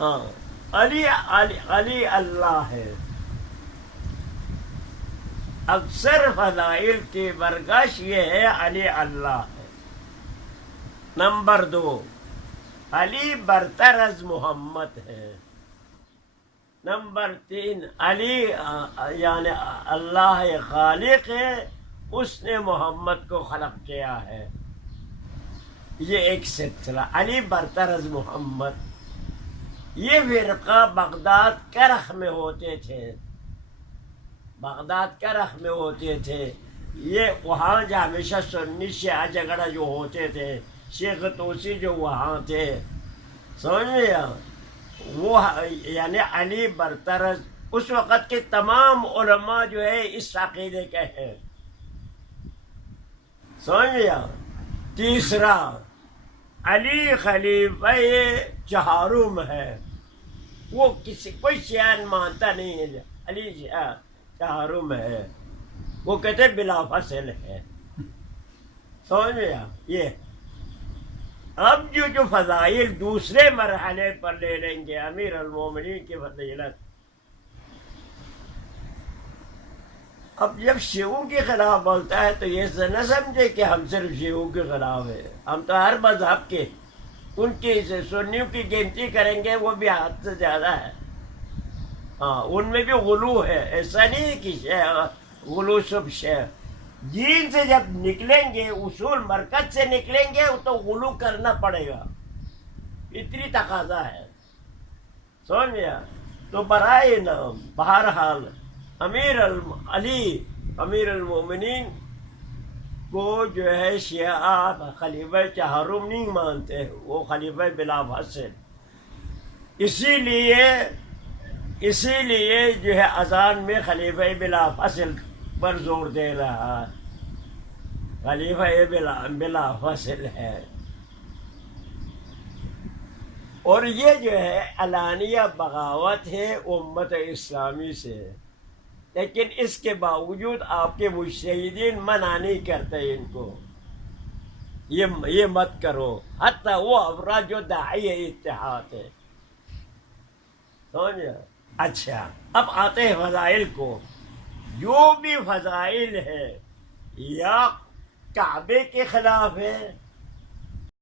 ہاں، علی علی علی اللہ ہے. اکثر فضائل کی برگش یہ ہے علی اللہ ہے. نمبر 2، علی برتر از محمد ہے. نمبر 3، علی یعنی اللہ خالق ہے، اس نے محمد کو خلق کیا ہے. یہ ایک سلسلہ علی برتر از محمد. یہ فرقہ بغداد کرخ میں ہوتے تھے، بغداد کرخ میں ہوتے تھے. یہ وہاں جو ہمیشہ سنی شیعہ جھگڑا جو ہوتے تھے، شیخ توسی جو وہاں تھے، سمجھ میں آیا؟ وہ یعنی علی برترز اس وقت کے تمام علماء جو ہے اس عقیدے کے ہیں. سمجھ میں آیا؟ تیسرا، علی خلیفہ چہارم ہے. وہ کوئی شیعہ مانتا نہیں ہے علی چہارم ہے، وہ کہتے بلا فصل ہے. سمجھ میں آیا؟ یہ اب جو فضائل دوسرے مرحلے پر لے لیں گے امیر المومنین کی فضیلت. اب جب شیعوں کے خلاف بولتا ہے تو یہ نہ سمجھے کہ ہم صرف شیعوں کے خلاف ہیں، ہم تو ہر مذہب کے، ان کی سنیوں کی گنتی کریں گے وہ بھی حد سے زیادہ ہے. ہاں، ان میں بھی غلو ہے، ایسا نہیں کہ غلو سب شے. دین سے جب نکلیں گے، اصول مرکز سے نکلیں گے تو غلو کرنا پڑے گا، اتنی تقاضا ہے. سمجھ گیا؟ تو برائے نام بہرحال علی امیر المومنین کو جو ہے شیعہ خلیفہ چہارم نہیں مانتے، وہ خلیفہ بلا فصل. اسی لیے جو ہے اذان میں خلیفہ بلا فصل پر زور دے رہا، خلیفہ بلا فصل ہے. اور یہ جو ہے علانیہ بغاوت ہے امت اسلامی سے، لیکن اس کے باوجود آپ کے مجتہدین منع نہیں کرتے ان کو، یہ مت کرو. حتیٰ وہ افراد جو داعی اتحاد ہے. سمجھا؟ اچھا، اب آتے ہیں فضائل کو. جو بھی فضائل ہے یا کعبے کے خلاف ہے